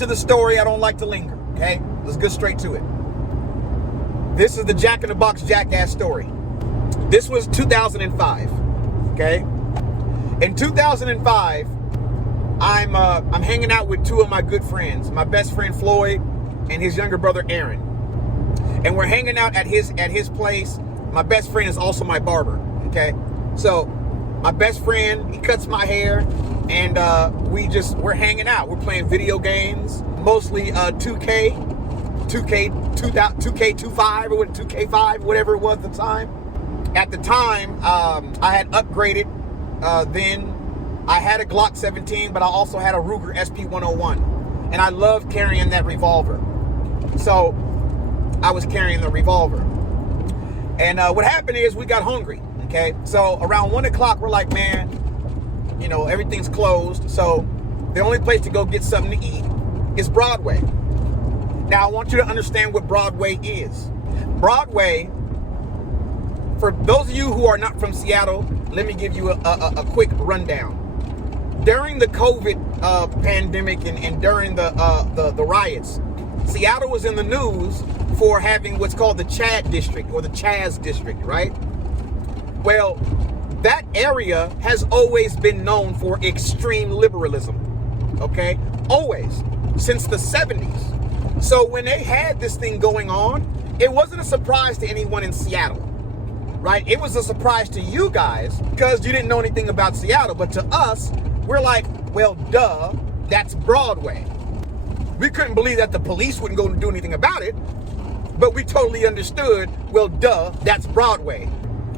to the story. I don't like to linger, okay? Let's get straight to it. This is the Jack in the Box jackass story. This was 2005, okay? In 2005, I'm hanging out with two of my good friends, my best friend Floyd and his younger brother Aaron. And we're hanging out at his place. My best friend is also my barber, okay? So my best friend, he cuts my hair, and we're hanging out. We're playing video games, mostly 2K25 or 2K5, whatever it was at the time. At the time, I had upgraded. Then I had a Glock 17, but I also had a Ruger SP101, and I loved carrying that revolver. So I was carrying the revolver, and what happened is we got hungry. Okay, so around 1 o'clock, we're like, man, you know, everything's closed. So the only place to go get something to eat is Broadway. Now, I want you to understand what Broadway is. Broadway, for those of you who are not from Seattle, let me give you a quick rundown. During the COVID pandemic and during the riots, Seattle was in the news for having what's called the Chad district or the Chaz district, right? Well, that area has always been known for extreme liberalism, okay? Always, since the 70s. So when they had this thing going on, it wasn't a surprise to anyone in Seattle, right? It was a surprise to you guys because you didn't know anything about Seattle. But to us, we're like, well, duh, that's Broadway. We couldn't believe that the police wouldn't go and do anything about it, but we totally understood, well, duh, that's Broadway.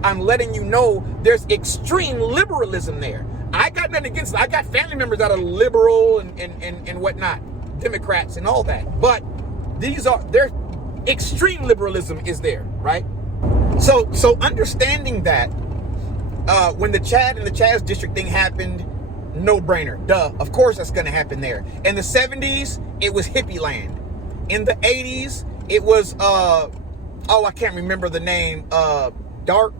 I'm letting you know there's extreme liberalism there. I got nothing against it. I got family members that are liberal and whatnot, Democrats and all that. But their extreme liberalism is there, right? So understanding that when the Chad and the Chaz district thing happened, no brainer, duh. Of course that's gonna happen there. In the 70s, it was hippie land. In the 80s, it was I can't remember the name. Darth.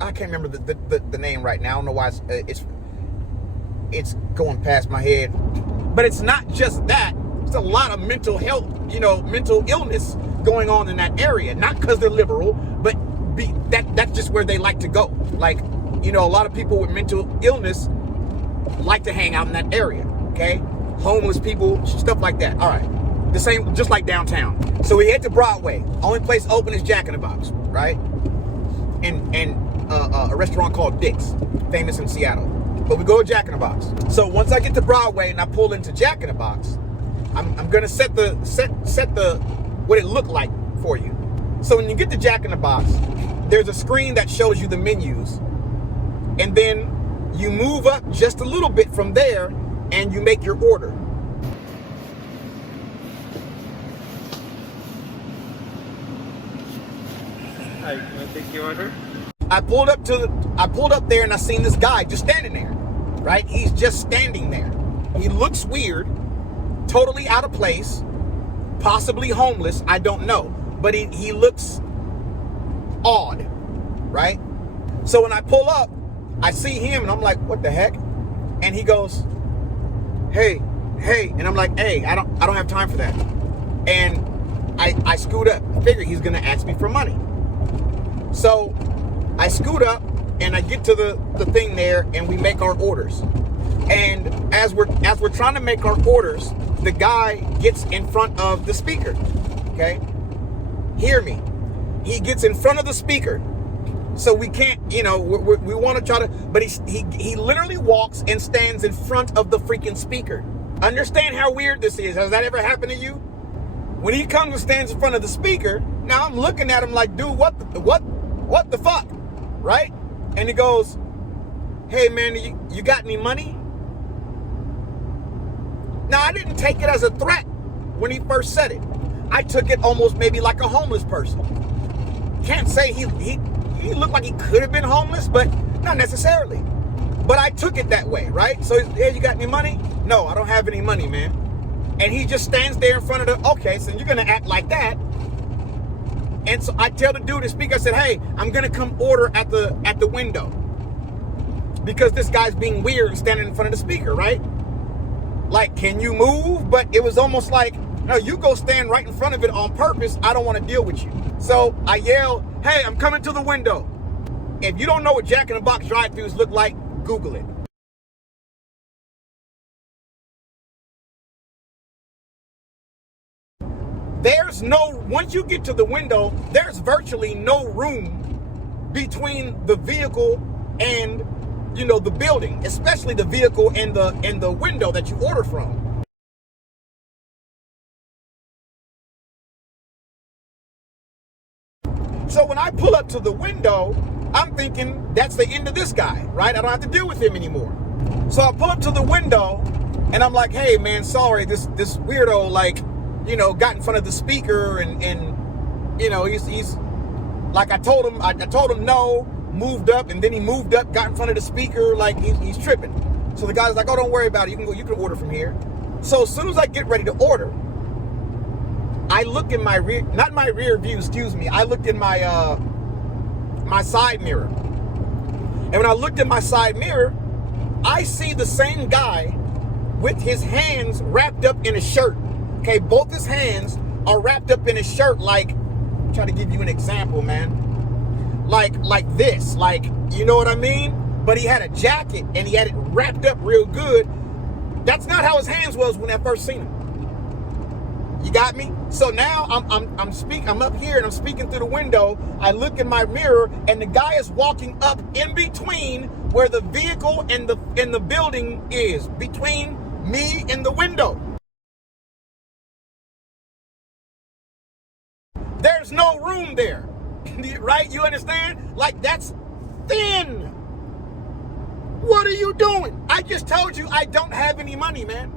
I can't remember the name right now. I don't know why it's going past my head. But it's not just that. It's a lot of mental health, mental illness going on in that area. Not because they're liberal, but that's just where they like to go. Like, a lot of people with mental illness like to hang out in that area. Okay, homeless people, stuff like that. All right, the same, just like downtown. So we head to Broadway. Only place open is Jack in the Box, right? And a restaurant called Dick's, famous in Seattle. But we go to Jack in the Box. So once I get to Broadway and I pull into Jack in the Box, I'm gonna set the what it looked like for you. So when you get to Jack in the Box, there's a screen that shows you the menus, and then you move up just a little bit from there and you make your order. Hi, can I take your order? I pulled up there and I seen this guy just standing there, right? He's just standing there. He looks weird, totally out of place, possibly homeless, I don't know. But he looks odd, right? So when I pull up, I see him and I'm like, what the heck? And he goes, hey, and I'm like, hey, I don't have time for that. And I scoot up, I figure he's gonna ask me for money. So I scoot up and I get to the thing there and we make our orders. And as we're trying to make our orders, the guy gets in front of the speaker. Okay? Hear me. He gets in front of the speaker. So we can't, we want to try to, but he literally walks and stands in front of the freaking speaker. Understand how weird this is. Has that ever happened to you? When he comes and stands in front of the speaker, now I'm looking at him like, dude, what the fuck, right? And he goes, hey man, you got any money? Now, I didn't take it as a threat when he first said it. I took it almost maybe like a homeless person. Can't say he looked like he could have been homeless, but not necessarily. But I took it that way, right? So, hey, you got any money? No, I don't have any money, man. And he just stands there in front of okay, so you're gonna act like that. And so I tell the dude, the speaker, I said, hey, I'm gonna come order at the window. Because this guy's being weird and standing in front of the speaker, right? like, can you move? But it was almost like, no, you go stand right in front of it on purpose. I don't want to deal with you. So I yelled, hey, I'm coming to the window. If you don't know what Jack in the Box drive-thrus look like, Google it. There's no, once you get to the window, there's virtually no room between the vehicle and, you know, the building, especially the vehicle and the window that you order from. So when I pull up to the window, I'm thinking that's the end of this guy, right? I don't have to deal with him anymore. So I pull up to the window and I'm like, hey man, sorry, this weirdo, like, you know, got in front of the speaker and you know, he's like, I told him no, moved up, and then he moved up, got in front of the speaker, like he's tripping. So the guy's like, oh, don't worry about it, you can order from here. So as soon as I get ready to order, I look in my rear, not my rear view, excuse me. I looked in my my side mirror. And when I looked in my side mirror, I see the same guy with his hands wrapped up in a shirt. Okay, both his hands are wrapped up in a shirt, like, I'm trying to give you an example, man. Like this, like, you know what I mean? But he had a jacket and he had it wrapped up real good. That's not how his hands was when I first seen him. You got me? So now I'm up here and I'm speaking through the window. I look in my mirror and the guy is walking up in between where the vehicle and the building is, between me and the window. There's no room there, right? You understand? Like, that's thin. What are you doing? I just told you I don't have any money, man.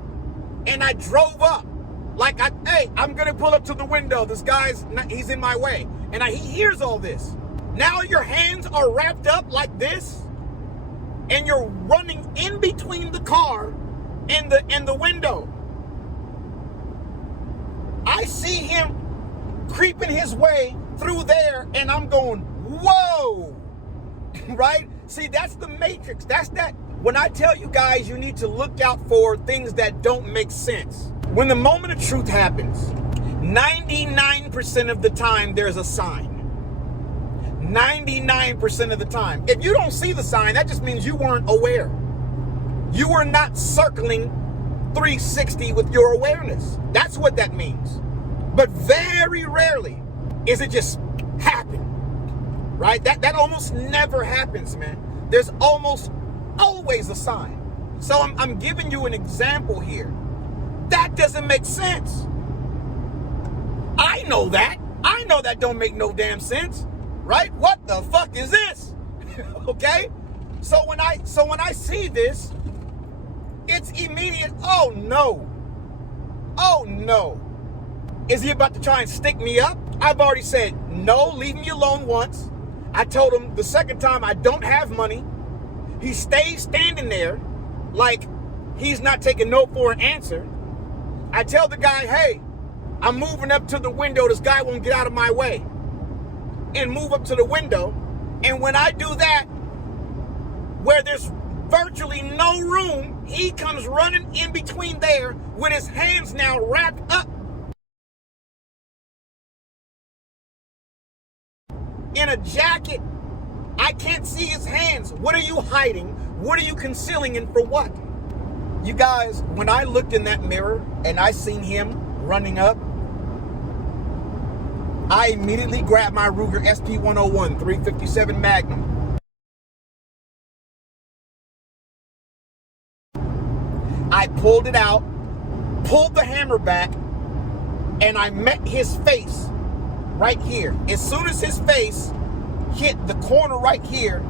And I drove up. Like, hey, I'm gonna pull up to the window. This guy's, he's in my way. And he hears all this. Now your hands are wrapped up like this, and you're running in between the car and the window. I see him creeping his way through there, and I'm going, whoa, right? See, that's the matrix. That's that. When I tell you guys, you need to look out for things that don't make sense. When the moment of truth happens, 99% of the time, there's a sign. 99% of the time. If you don't see the sign, that just means you weren't aware. You were not circling 360 with your awareness. That's what that means. But very rarely is it just happen, right? That almost never happens, man. There's almost always a sign. So I'm giving you an example here. That doesn't make sense. I know that. I know that don't make no damn sense, right? What the fuck is this? Okay? So when I see this, it's immediate. Oh no. Oh no. Is he about to try and stick me up? I've already said, no, leave me alone once. I told him the second time I don't have money. He stays standing there like he's not taking no for an answer. I tell the guy, hey, I'm moving up to the window. This guy won't get out of my way. And move up to the window. And when I do that, where there's virtually no room, he comes running in between there with his hands now wrapped up in a jacket. I can't see his hands. What are you hiding? What are you concealing, and for what? You guys, when I looked in that mirror and I seen him running up, I immediately grabbed my Ruger SP101 357 Magnum. I pulled it out, pulled the hammer back, and I met his face right here. As soon as his face hit the corner right here,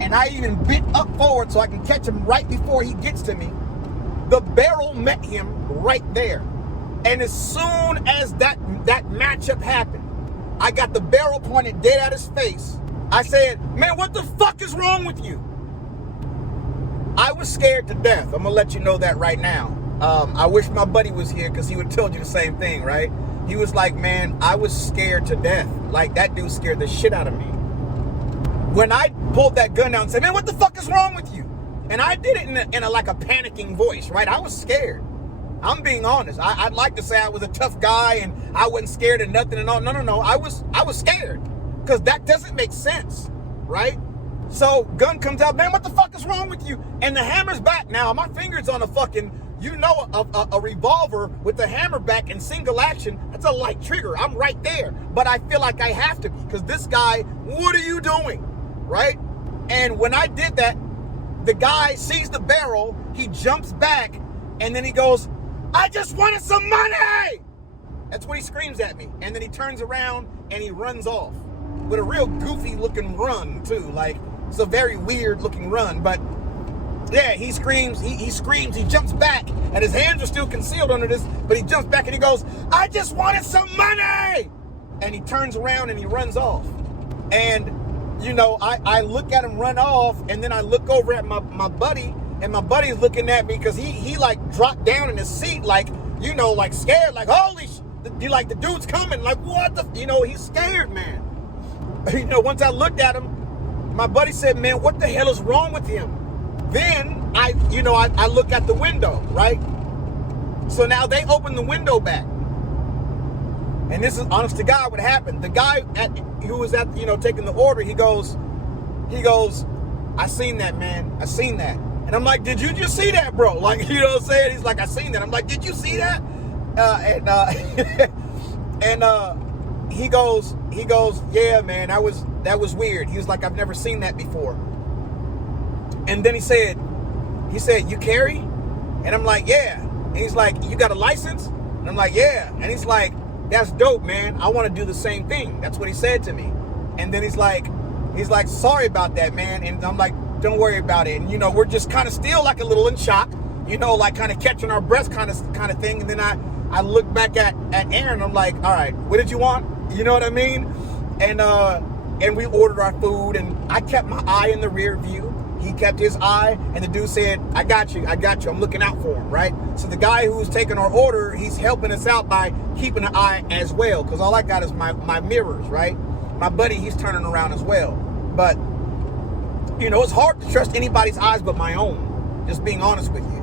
and I even bent up forward so I can catch him right before he gets to me, the barrel met him right there. And as soon as that matchup happened, I got the barrel pointed dead at his face. I said, man, what the fuck is wrong with you? I was scared to death. I'm gonna let you know that right now. I wish my buddy was here because he would tell you the same thing, right? He was like, man, I was scared to death. Like, that dude scared the shit out of me. When I pulled that gun out and said, man, what the fuck is wrong with you? And I did it in a like a panicking voice, right? I was scared. I'm being honest. I'd like to say I was a tough guy and I wasn't scared of nothing and all. No. I was scared because that doesn't make sense, right? So gun comes out, man, what the fuck is wrong with you? And the hammer's back. Now, my finger's on a fucking, a revolver with the hammer back in single action. That's a light trigger. I'm right there. But I feel like I have to be because this guy, what are you doing? Right? And when I did that, the guy sees the barrel, he jumps back, and then he goes, I just wanted some money! That's what he screams at me. And then he turns around and he runs off with a real goofy looking run too. Like, it's a very weird looking run, but yeah, he screams, he screams, he jumps back, and his hands are still concealed under this, but he jumps back and he goes, I just wanted some money! And he turns around and he runs off. And, I look at him run off, and then I look over at my buddy, and my buddy's looking at me because he like dropped down in his seat, like, like scared, like, holy like the dude's coming, like, what the, he's scared, man. Once I looked at him, my buddy said, man, what the hell is wrong with him? Then I look at the window, right? So now they open the window back. And this is honest to God what happened. The guy who was taking the order, he goes, I seen that, man. I seen that. And I'm like, did you just see that, bro? Like, what I'm saying? He's like, I seen that. I'm like, did you see that? He goes, yeah, man, that was weird. He was like, I've never seen that before. And then he said, you carry? And I'm like, yeah. And he's like, you got a license? And I'm like, yeah. And he's like, that's dope, man. I want to do the same thing. That's what he said to me. And then he's like, sorry about that, man. And I'm like, don't worry about it. And we're just kind of still like a little in shock, like kind of catching our breath kind of thing. And then I look back at Aaron. I'm like, all right, what did you want? You know what I mean? And we ordered our food, and I kept my eye in the rear view. He kept his eye, and the dude said, I got you. I'm looking out for him, right? So the guy who's taking our order, he's helping us out by keeping an eye as well, because all I got is my mirrors, right? My buddy, he's turning around as well. But, it's hard to trust anybody's eyes but my own, just being honest with you.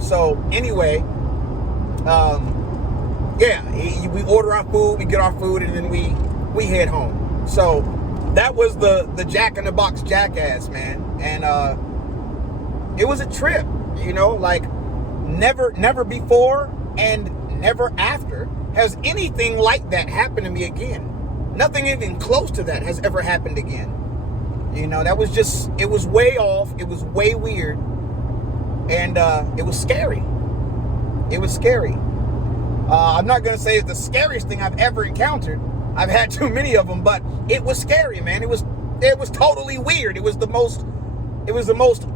So anyway, we order our food, we get our food, and then we head home. So that was the Jack in the Box jackass, man. And it was a trip, like never before and never after has anything like that happened to me again. Nothing even close to that has ever happened again. That was it was way off. It was way weird. And it was scary. It was scary. I'm not going to say it's the scariest thing I've ever encountered. I've had too many of them, but it was scary, man. It was totally weird. It was the most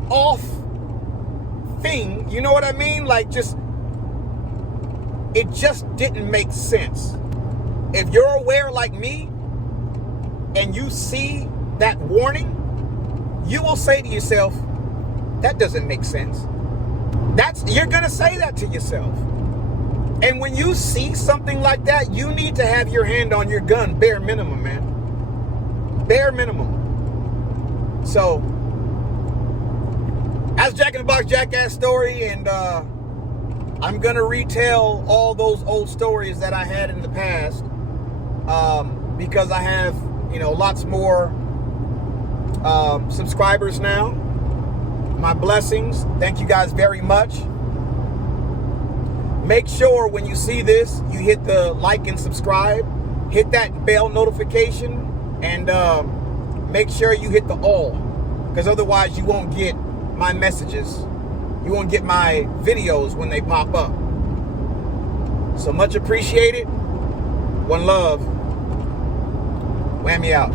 off thing. You know what I mean? Like, it just didn't make sense. If you're aware like me and you see that warning, you will say to yourself, that doesn't make sense. You're going to say that to yourself. And when you see something like that, you need to have your hand on your gun, bare minimum, man. Bare minimum. So, that's Jack in the Box Jackass story, and I'm going to retell all those old stories that I had in the past, because I have, lots more subscribers now. My blessings. Thank you guys very much. Make sure when you see this, you hit the like and subscribe. Hit that bell notification, and make sure you hit the all, because otherwise you won't get my messages. You won't get my videos when they pop up. So much appreciated. One love. Whammy out.